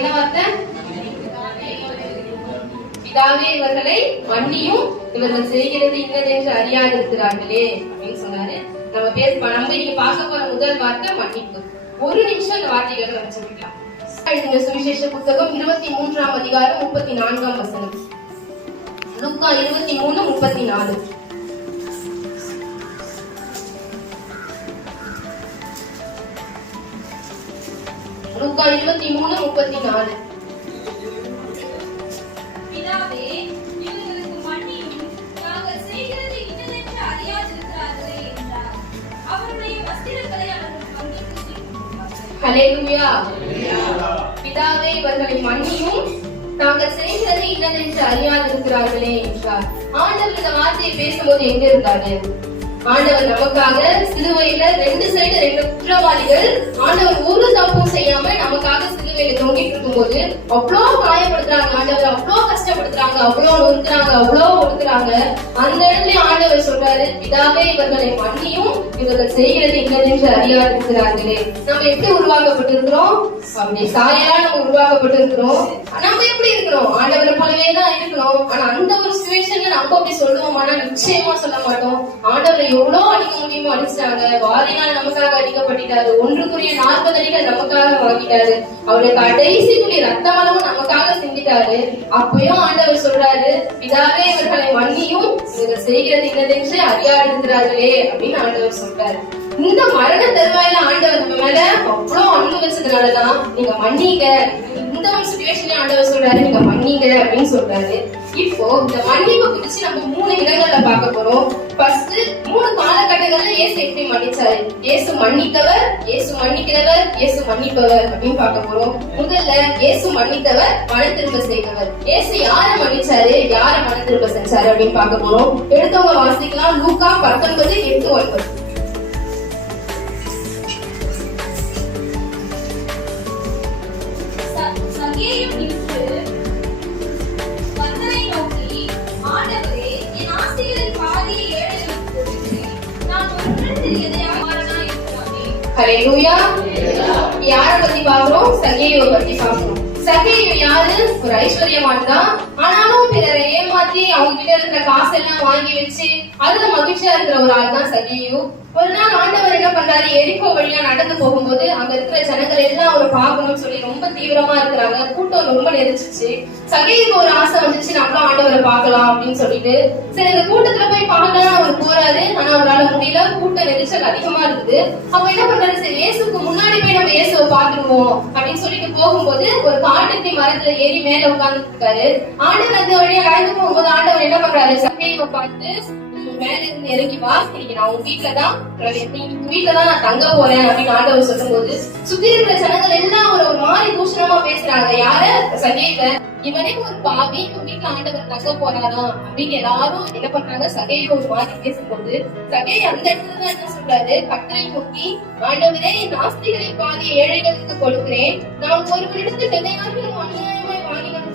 என்ன வார்த்தை? பிதாவே இவர்களை மன்னியும், இவர்கள் செய்கிறது இன்னதென்று அறியாது இருக்கிறார்களே அப்படின்னு சொன்னாரு. நம்ம இங்க பார்க்க போற முதல் வார்த்தை மன்னிப்பு. ஒரு நிமிஷம் இந்த வார்த்தைகளை வச்சுக்கலாம். சுவிசேஷ புத்தகம் 23ஆம் அதிகாரம் 34ஆம் வசனம். லூக்கா 23:34. லூக்கா 23:34. பிதாவே இவர்களுக்கு மன்னியும், நாங்கள் செய்கிறது இன்னதென்று அறியாதிருக்கிறார்களே என்றார். அவருடைய வஸ்திரங்களை அவர்கள் பங்கிட்டு தீர்த்தார்கள். ஹல்லேலூயா. பிதாவே இவர்களை மன்னியும், தாங்கள் செய்கிறது இன்னதென்று அறியாதிருக்கிறார்களே என்றார். ஆண்டவர் இந்த வார்த்தையை பேசும்போது எங்க இருந்தாரு? ஆண்டவர் நமக்காக சிலுவையில ரெண்டு சைடு ரெண்டு குற்றவாளிகள் ஆண்டவர் ஒரு தப்பும் செய்யாம நமக்காக சிலுவையில தொங்கிட்டு இருக்கும் போது அவ்வளவு காயப்படுத்துறாங்க, ஆண்டவர் அவ்வளவு கஷ்டப்படுத்துறாங்க, அவ்வளவு நொறுக்குறாங்க, அவ்வளவு ஒடுக்குறாங்க. அந்த இடத்துல ஆண்டவர் சொல்றாரு, பிதாவே இவர்களை மன்னியும், இவர்கள் செய்கிறது இன்னதென்று அறியாதிருக்கிறார்களே. நம்ம எப்படி உருவாக்கப்பட்டிருக்கிறோம்? அப்படி சாலையா நம்ம உருவாக்கப்பட்டிருக்கிறோம். நம்ம எப்படி இருக்கிறோம்? ஆண்டவரை போலவே தான் இருக்கிறோம். ஆனா அந்த ஒரு சிச்சுவேஷன்ல நம்ம அப்படி சொல்லுவோமானா நிச்சயமா சொல்ல மாட்டோம். ஆண்டவரை எவ்வளவு அடிக்க முடியுமோ அடிச்சிட்டாங்க. வாரினால் நமக்காக அடிக்கப்பட்டாரு. 1:40 அடிகள் நமக்காக வாங்கிட்டாரு. அவருடைய கடைசி துளி ரத்தமளவும் நமக்காக சிந்திட்டாரு. அப்பயும் ஆண்டவர் சொல்றாரு, பிதாவே இவர்களை மன்னியும், இவர்கள் செய்கிறது இன்னதென்று அறியாதிருக்கிறார்களே அப்படின்னு ஆண்டவர் சொல்றாரு. இந்த மரண தருவாயில ஆண்டவர் நம்ம மேல அவ்வளவு அன்பு வச்சதுனாலதான் நீங்க மன்னிங்க, இந்த ஒரு சிச்சுவேஷன்ல ஆண்டவர் சொல்றாரு நீங்க மன்னிங்க அப்படின்னு சொல்றாரு. இப்போ இந்த மன்னிப்பு குறிச்சு நம்ம 3 இடங்கள்ல பார்க்க போறோம். ஃபர்ஸ்ட் 3 காலகட்டங்கள்ல இயேசு எப்படி மன்னிச்சாரு, இயேசு மன்னித்தவர், இயேசு மன்னிக்கிறவர், இயேசு மன்னிப்பவர் அப்படின்னு பார்க்க போறோம். முதல்ல இயேசு மன்னித்தவர், மன திரும்ப செய்தவர். இயேசு யாரை மன்னிச்சாரு, யாரை மன திரும்ப செஞ்சாரு அப்படின்னு பார்க்க போறோம். எடுத்தவங்க வாசிக்கலாம். லூக்கா 19:8-9. ஹல்லேலூயா. யாரை பத்தி பாக்குறோம்? சகேயுவை பத்தி பாக்குறோம். சகேயு யாரு? ஒரு ஐஸ்வர்யவான் தான். ஆனாலும் பிறரை ஏமாத்தி அவங்க கிட்ட இருக்கிற காசெல்லாம் வாங்கி வச்சு அதுல மகிழ்ச்சியா இருக்கிற ஒரு ஆள் தான் சகேயு. ஒரு நாள் ஆண்டவர் என்ன பண்றாரு, எரிகோ வழியா நடந்து போகும்போது அங்க இருக்கிற ஜனங்கள் எல்லாம் அவரை பார்க்கணும்னு சொல்லி ரொம்ப தீவிரமா இருக்கிறாங்க. கூட்டம் ரொம்ப நெரிச்சிச்சு. சகேயுக்கு ஒரு ஆசை வந்துச்சு, நம்மளும் ஆண்டவரை பார்க்கலாம் அப்படின்னு சொல்லிட்டு சரி இந்த கூட்டத்துல போய் பார்க்கலாம் அவர் போறாரு. ஆனா அவரால் முடியல, கூட்ட நெரிச்சல் அதிகமா இருக்குது. அப்ப என்ன பண்றாரு, சரி இயேசுக்கு முன்னாடி போய் நம்ம இயேசுவை பார்த்துருவோம் அப்படின்னு சொல்லிட்டு போகும்போது ஒரு காட்டுத்தி மரத்துல ஏறி மேல உட்கார்ந்து இருக்காரு. ஆண்டவர் அந்த வழியா நடந்து போகும்போது ஆண்டவர் என்ன பண்றாரு, சகேயுவை பார்த்து மேல இருந்து இறங்கி வா, இன்னைக்கு நான் உங்க வீட்டுலதான் நான் தங்க போறேன் அப்படின்னு ஆண்டவர் சொல்லும் போது சுத்தி இருக்கிற ஜனங்கள் எல்லாம் ஒரு மாதிரி தூஷணமா பேசுறாங்க. யார? சகேயுவை. இவனே ஒரு பாவி, உங்க வீட்டுல ஆண்டவர் தங்க போறாரா அப்படின்னு எல்லாரும் என்ன பண்றாங்க, சகேயுவை ஒரு மாதிரி பேசும்போது சகேயு அந்த இடத்துலதான் என்ன சொல்றாரு, கர்த்தரை நோக்கி, ஆண்டவரே நாஸ்திகளை பாதி ஏழைகளுக்கு கொடுக்கிறேன், நான் ஒருவரிடத்து தென்னையார்களும் அநியாயமாய் வாங்கினோம்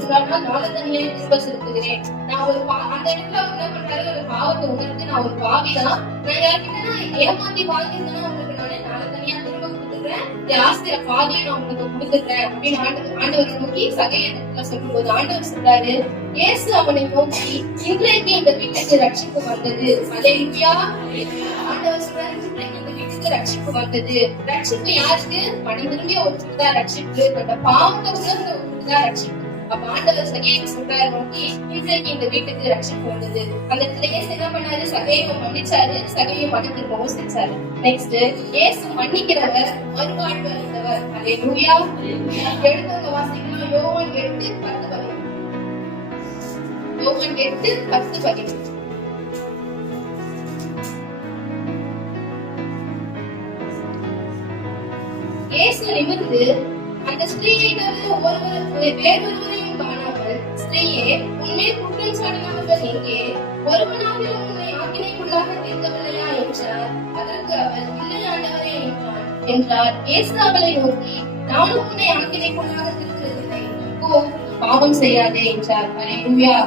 நாளை தனியாக திரும்ப செலுத்துகிறேன். நான் ஒரு அந்த இடத்துல அவர் என்ன பண்றாரு, ஒரு பாவத்தை உணர்ந்து நான் ஒரு பாவிதான், நான் யார்கிட்ட ஏமாத்தி வாங்கியிருந்தேன்னா உங்களுக்கு நாளை தனியா திரும்ப கொடுத்துக்கிறேன், ஆஸ்திர பாதியை நான் உங்களுக்கு கொடுத்துக்கிறேன் அப்படின்னு ஆண்டவர் நோக்கி சகேயுவை சொல்லும் போது ஆண்டவர் சொல்றாரு, இயேசு அவனை நோக்கி, இன்றைக்கு இந்த வீட்டுக்கு ரட்சிப்பு வந்தது. ஹல்லேலூயா. ஆண்டவர் சொல்றாரு, இன்றைக்கு இந்த வீட்டுக்கு ரட்சிப்பு வந்தது. ரட்சிப்பு யாருக்கு? மணி திரும்பிய ஒருத்தருக்குதான் ரட்சிப்பு, அந்த பாவத்தை உணர்ந்த ஒருத்தருக்குதான் ரட்சிப்பு. அப்ப ஆண்டவர் சகேயுவை சொல்றாரு நோக்கி, இன்றைக்கு இந்த வீட்டுக்கு ரட்சிப்பு வந்தது. அந்த இடத்துல இயேசு என்ன பண்ணாரு, சகேயுவை மன்னிச்சாரு, சகேயுவை மன்னித்து திரும்பவும் செஞ்சாரு. நெக்ஸ்ட், இயேசு மன்னிக்கிறவர், மறுவாழ்வு அளித்தவர். ஹல்லேலூயா. எடுத்தவங்க வாசிக்கலாம். யோவான் 8:10. யோவான் 8:10. இயேசு நிமிர்ந்து அந்த ஸ்திரீயை தவிர வேறொருவரையும் காணாமல், ஸ்திரீயே, உன்மேல் குற்றம் சாட்டினவர்கள் எங்கே? ஒருவனாகிலும் உன்னை ஆக்கினைக்குள்ளாக தீர்க்கவில்லையா என்றார். அதற்கு அவர், இல்லை ஆண்டவரே என்றார். இயேசு அவளை நோக்கி, நானும் உன்னை ஆக்கினைக்குள்ளாக தீர்க்கிறதில்லை, போ, பாவம் செய்யாதே என்றார். ஹல்லேலூயா.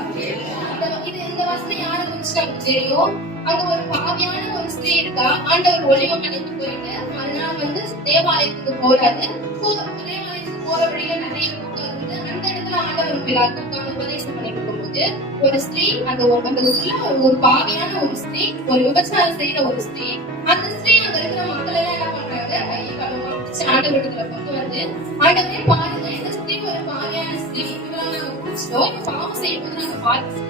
இந்த வசனம் யாரை குறிச்சு நமக்கு தெரியும்? அங்க ஒரு பாவியான ஒரு ஸ்திரீ இருக்கா. ஆண்டவர் ஒளிவ மலைக்கு போயிட்டு மறுநாள் தேவாலயத்துக்கு போறாரு. தேவாலயத்துக்கு போற வழியில நிறைய கூட்டம் ஆண்டவர் பிலாத்துக்கு உபதேசம் பண்ணிட்டு இருக்கும்போது ஒரு ஸ்திரீ அந்த ஊர்ல ஒரு பாவியான ஒரு ஸ்திரீ, ஒரு விபச்சாரம் செய்யற ஒரு ஸ்திரீ, அந்த ஸ்திரீ அங்க இருக்கிற மக்கள் எல்லாம் என்ன பண்றாங்க, கையை களமா பிடிச்சு ஆண்டவரத்துல கொண்டு வந்து, ஆண்டவரே பாருங்க, இந்த ஸ்திரீ ஒரு பாவியான ஸ்திரீ, இவரை நாங்க பிடிச்சிட்டோம், இவங்க பாவம் செய்யும்போது நாங்க பார்த்து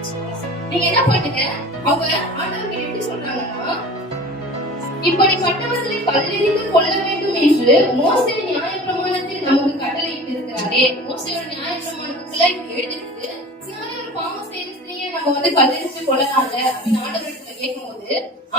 நீங்க என்ன பண்ணுங்க, அவங்க ஆண்டவர்கள் எப்படி சொல்றாங்கன்னா, இப்படிப்பட்டவர்களை கல்லெறிந்து கொள்ள வேண்டும் என்று மோசே நியாயப்பிரமாணத்தில் நமக்கு கட்டளையிட்டு இருக்கிறாரே. மோசேயோட நியாயப்பிரமாணத்துல எழுதிருக்கு, ஒரு பாவம் செய்த ஸ்திரீயை நம்ம கல்லெறிச்சு கொள்ளலாம்ல அப்படின்னு ஆண்டவர்கிட்ட கேட்கும்போது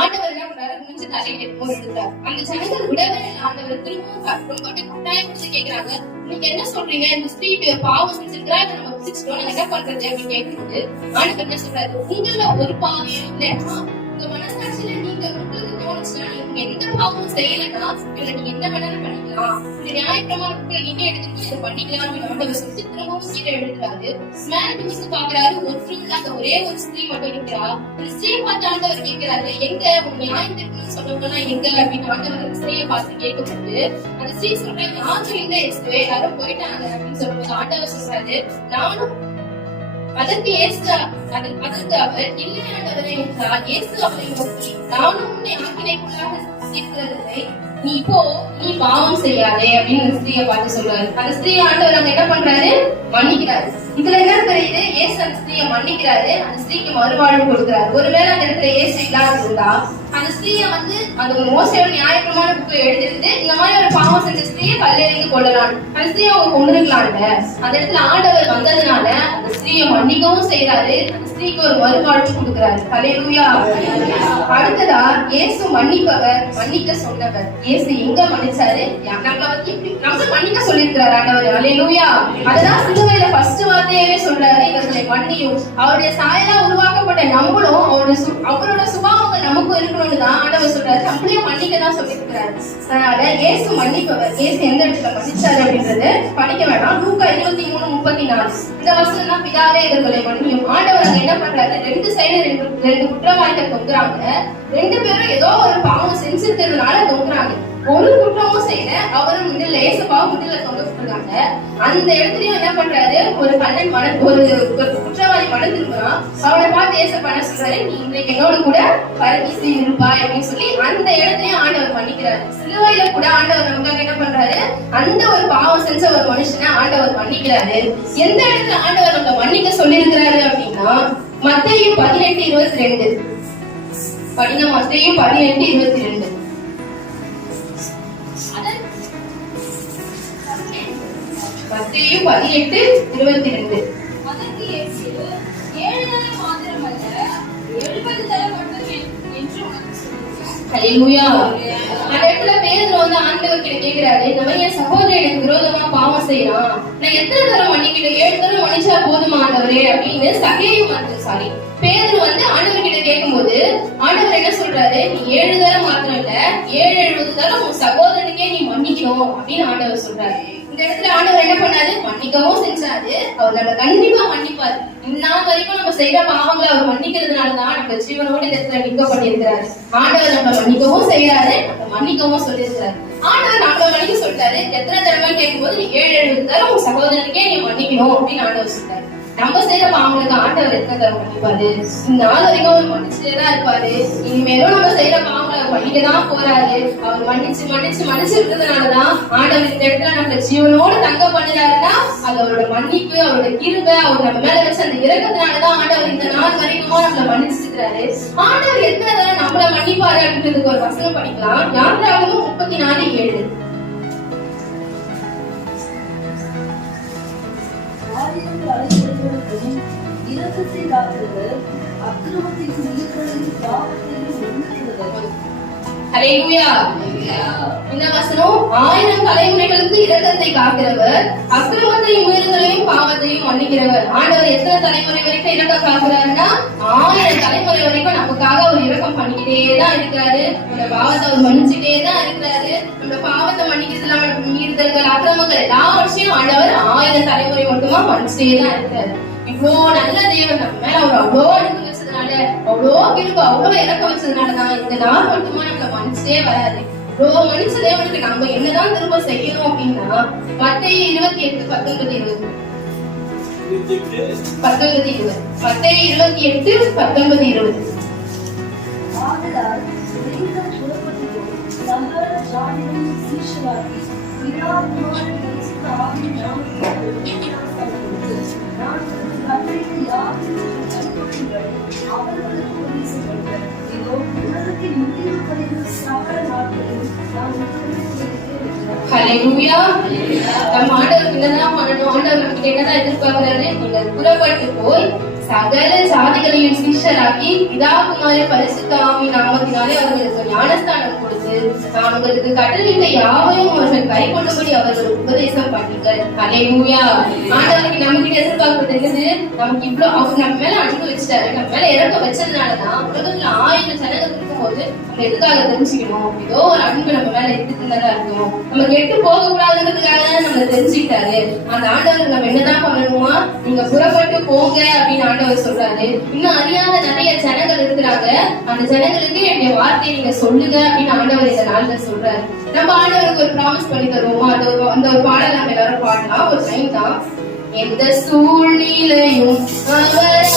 ஆண்டவர் என்ன பண்றாரு, முடிஞ்சு தலையிட்டு எடுத்தார். அந்த ஜனங்கள் விடவே இல்லை. ஆண்டவர் திரும்பவும் ரொம்ப கட்டாயப்படுத்தி கேட்கிறாங்க, நீங்க என்ன சொல்றீங்க, இந்த ஸ்திரீ பாவம் செஞ்சிருக்கிறா, இதை நம்ம பிடிச்சிட்டோம், என்ன பண்றது அப்படின்னு கேட்கும்போது ஆண்டவர் என்ன சொல்றாரு, உங்கள ஒரு பாவையும் இல்லைன்னா உங்க மனசாட்சியில நீங்க உங்களுக்கு தோணுச்சுன்னா நீங்க எந்த பாவமும் செய்யலன்னா இவரை நீங்க என்ன வேணாலும் பண்ணிக்கலாம், இந்த நியாயப்பிரமாணத்துல நீங்க எடுத்துட்டு இதை பண்ணிக்கலாம் அப்படின்னு ஆண்டவர் சொல்லி திரும்பவும் கீழே எழுதுறாரு. மேல பிடிச்சு பாக்குறாரு, ஒற்றுமில்லாத ஒரே ஒரு ஸ்திரீ மட்டும் இருக்கிறா. இந்த ஸ்திரீயை பார்த்து ஆண்டவர் கேட்கிறாரு, எங்க உங்க நியாயம் இருக்குன்னு சொன்னவங்க எங்க அப்படின்னு ஆண்டவர் அந்த ஸ்திரீயை பார்த்து கேட்கும்போது அந்த ஸ்திரீ சொல்றாங்க, யாரும் இல்ல இயேசுவே, எல்லாரும் போயிட்டாங்க அப்படின்னு சொல்லும்போது ஆண்டவர் சொல்றாரு, நானும் அதற்கு அவர் இல்லை ஆண்டவரே என்றார். இயேசு அவரை நோக்கி, நானும் உன்னை ஆக்கினைக்குள்ளாக இருக்கிறதில்லை, நீ பாவம் செய்யாதே அப்படின்னு ஸ்திரீயை பார்த்து சொல்றாரு. அந்த ஸ்திரீயை ஆண்டவர் அங்க என்ன பண்றாரு, மன்னிக்கிறாரு. இதுல என்ன தெரியுது, இயேசு அந்த ஸ்திரீயை மன்னிக்கிறாரு, அந்த ஸ்திரீக்கு மறுவாழ்வு கொடுக்கிறாரு. ஒருவேளை அந்த இடத்துல இயேசு இல்லாத இருந்தா அந்த ஸ்திரீயை அந்த ஒரு மோசையோட நியாயப்பிரமாண புக்கை எழுதிட்டு இந்த மாதிரி ஒரு பாவம் செஞ்ச ஸ்திரீயை கல்லெறிந்து கொள்ளலாம், அந்த ஸ்திரீயை அவங்க கொண்டிருக்கலாம்ல. அந்த இடத்துல ஆண்டவர் வந்ததுனால அந்த ஸ்திரீயை மன்னிக்கவும் செய்யறாரு, அந்த ஸ்திரீக்கு ஒரு மறுவாழ்வு கொடுக்கிறாரு. ஹல்லேலூயா. அடுத்ததா இயேசு மன்னிப்பவர், மன்னிக்க சொன்னவர். இயேசு எங்க மன்னிச்சாரு, நம்ம மன்னிக்க சொல்லியிருக்கிறார் ஆண்டவர். ஹல்லேலூயா. அதுதான் சிலுவையில ஃபர்ஸ்ட் வார்த்தையாவே சொல்றாரு, இவர்களை மன்னியும். அவருடைய சாயலா உருவாக்கப்பட்ட நம்மளும் அவரோட சுபாவங்கள் நமக்கு இருக்கணும்னு தான் ஆண்டவர் சொல்றாரு, நம்மளையும் மன்னிக்க தான் சொல்லியிருக்கிறாரு. அதனால இயேசு மன்னிப்பவர். இயேசு எந்த இடத்துல மன்னிச்சாரு அப்படின்றது படிக்க வேண்டாம். லூக்கா 23:34 இந்த வசனம் தான், பிதாவே இவர்களை மன்னியும். ஆண்டவர் அங்க என்ன பண்றாரு, ரெண்டு சைடு ரெண்டு குற்றவாளிகள் தொங்குறாங்க. ரெண்டு பேரும் ஏதோ ஒரு பாவம் செஞ்சிருக்கிறதுனால தொங்குறாங்க. ஒரு குற்றமும் செய்யல, அவரும் மிடில் ஏசப்பாவும் மிடில்ல தொங்கப்பட்டிருக்காங்க. அந்த இடத்துலயும் என்ன பண்றாரு, ஒரு குற்றவாளி மனம் திரும்புறான். அவனை பார்த்து ஏசப்பா என்ன சொல்றாரு, நீ இன்றைக்கு என்னோட கூட பரதீசி இருப்பாய் அப்படின்னு சொல்லி அந்த இடத்துலயும் ஆண்டவர் மன்னிக்கிறாரு. சிலுவையில கூட ஆண்டவர் நமக்காக என்ன பண்றாரு, அந்த ஒரு பாவம் செஞ்ச ஒரு மனுஷனை ஆண்டவர் மன்னிக்கிறாரு. எந்த இடத்துல ஆண்டவர் நம்ம மன்னிக்க சொல்லி இருக்கிறாரு அப்படின்னா மத்தேயு 18:22 படிங்க. மத்தேயு 18:22 மத்தேயு 18:22 அதற்கு இயேசு, 7 தரம் மாத்திரமல்ல 70 தரம் மட்டும் என்று உனக்கு சொல்லுகிறேன். ஹல்லேலூயா. அந்த இடத்துல பேதுரு ஆண்டவர் கிட்ட கேக்குறாரு, இந்த மாதிரி என் சகோதரன் எனக்கு விரோதமா பாவம் செய்யறான், நான் எத்தனை தரம் மன்னிக்கணும், 7 தரம் மன்னிச்சா போதுமா ஆண்டவரே அப்படின்னு பேதுரு ஆண்டவர் கிட்ட கேட்கும்போது ஆண்டவர் என்ன சொல்றாரு, நீ 7 தரம் மாத்திரம் இல்ல 70 தரம் உன் சகோதரனுக்கே நீ மன்னிக்கணும் அப்படின்னு ஆண்டவர் சொல்றாரு. இந்த இடத்துல ஆண்டவர் என்ன பண்ணாரு, மன்னிக்கவும் செஞ்சாரு. அவர் நம்ம கண்டிப்பா மன்னிப்பாரு. இந்நாள் வரைக்கும் நம்ம செய்யற பாவங்களை அவர் மன்னிக்கிறதுனாலதான் நம்ம ஜீவனோடு இந்த இடத்துல நிக்க பண்ணியிருக்கிறாரு. ஆண்டவர் நம்ம மன்னிக்கவும் செய்யறாரு, நம்ம மன்னிக்கவும் சொல்லியிருக்கிறாரு. ஆண்டவர் நம்மள மன்னிக்க சொல்லிட்டாரு. எத்தனை தடவை கேட்கும்போது நீ 7 தரம் உன் சகோதரனுக்கே நீ மன்னிக்கணும் அப்படின்னு ஆண்டவர் சொல்றாரு. நம்ம செய்யற பாவங்களுக்கு ஆண்டவர் எத்தனை தரம் மன்னிப்பாரு, இந்த நாள் வரைக்கும் அவர் மன்னிச்சுதான் இருப்பாரு. இனிமேலும் நம்ம செய்யற பாவங்களை அவர் மன்னிக்கதான் போறாரு. அவர் மன்னிச்சு இருக்கிறதுனாலதான் ஆண்டவர் இந்த இடத்துல நம்ம ஜீவனோடு தங்க பண்ணினாருன்னா அது அவரோட மன்னிப்பு, அவரோட கிருபை, அவர் நம்ம மேல வச்சு அந்த இறக்கத்தினாலதான் ஆண்டவர் இந்த நாள் வரைக்கும் நம்மள மன்னிச்சு இருக்கிறாரு. ஆண்டவர் எத்தனை தரம் நம்மள மன்னிப்பாரு அப்படின்றதுக்கு ஒரு வசனம் படிக்கலாம். யாத்திராகமம் 34:7 இரக்கத்தை காக்கிறவர், அக்கிரமத்தையும் உயிர்களையும் பாவத்தையும் ஒன்றுகிறவர். ஹல்லேலூயா. இந்த வசனம் 1000 தலைமுறைகளுக்கு இரக்கத்தை காக்கிறவர், அக்கிரமத்தையும் மீறுதலையும் பாவத்தையும் மன்னிக்கிறவர். ஆண்டவர் எத்தனை தலைமுறை வரைக்கும் இரக்கம் காக்கிறாருன்னா 1000 தலைமுறை வரைக்கும் நமக்காக ஒரு இரக்கம் பண்ணிக்கிட்டே தான் இருக்கிறாரு. நம்ம பாவத்தை அவர் மன்னிச்சுட்டே தான் இருக்கிறாரு. நம்ம பாவத்தை மன்னிக்கிறதுல மீறுதல்கள் அக்கிரமங்கள் எல்லாவற்றையும் ஆண்டவர் 1000 தலைமுறை மட்டுமா மன்னிச்சுட்டே தான் இருக்கிறாரு. இவ்வளோ நல்ல தேவன் நம்ம மேல அவர் அவ்வளோ எடுத்து வச்சதுனால, அவ்வளோ கிருபை, அவ்வளோ இறக்கம் வச்சதுனாலதான் இந்த நாள் மட்டுமா நம்மள மன்னிச்சே வராது. இவ்வளோ மன்னிச்ச தேவனுக்கு நம்ம என்னதான் திரும்ப செய்யணும் அப்படின்னா மத்தேயு 28:19-20 19:20. மத்தேயு 28:19-20. ஆதலால் நீங்கள் புறப்பட்டு போய் சகல ஜாதிகளையும் சீஷராக்கி பிதா குமாரன் பரிசுத்த ஆவியின் நாமத்தினாலே ஞானஸ்நானம் கொடுத்து நான் உங்களுக்கு கட்டளையிட்ட யாவற்றையும் கைக்கொள்ளுங்கள். அவர்களுக்கு உபதேசம் பண்ணுங்கள். இதோ உலகத்தின் முடிவு பரியந்த சகல நாட்களிலும் நான் உங்களுடன் இருக்கிறேன். ஹல்லேலூயா. நம்ம ஆண்டவருக்கு என்னதான் பண்ணணும்? ஆண்டவர் நம்ம கிட்ட என்னதான் எதிர்பார்க்கிறாரு? நீங்கள் புறப்பட்டு போய் சகல ஜாதிகளையும் சீஷராக்கி பிதா குமாரன் பரிசுத்த ஆவியின் நாமத்தினாலே அவர்களுக்கு ஞானஸ்நானம் கொடுத்து நான் உங்களுக்கு கட்டளையிட்ட யாவையும் அவர்கள் கைக்கொள்ளும்படி அவர்களுக்கு உபதேசம் பண்ணுங்கள். ஹல்லேலூயா. ஆண்டவருக்கு நம்ம கிட்ட எதிர்பார்க்கிறது என்னது? நமக்கு இவ்வளவு அவர் நம்ம மேல அன்பு வச்சுட்டாரு, நம்ம மேல இறக்க வச்சதுனாலதான் உலகத்துல 1000 ஜனங்கள் இருக்கும்போது நம்ம எதுக்காக தெரிஞ்சுக்கணும்? ஏதோ ஒரு அன்பு நம்ம மேல இருக்குதுதான் இருக்கும். நம்ம கெட்டு போக கூடாதுன்றதுக்காக தான் நம்ம தெரிஞ்சுக்கிட்டாரு. அந்த ஆண்டவருக்கு நம்ம என்னதான் பண்ணணுமா? நீங்க புறப்பட்டு போங்க அப்படின்னு ஆண்டவர் சொல்றாரு. இன்னும் அறியாத நிறைய ஜனங்கள் இருக்கிறாங்க. அந்த ஜனங்களுக்கு என்னுடைய வார்த்தையை நீங்க சொல்லுங்க அப்படின்னு ஆண்டவர் இந்த நாள்ல சொல்றாரு. நம்ம ஆண்டவருக்கு ஒரு ப்ராமிஸ் பண்ணி தருவோமா? அந்த ஒரு பாடல் நம்ம எல்லாரும் பாடலாம். ஒரு லைன் தான். எந்த சூழ்நிலையும் அவர்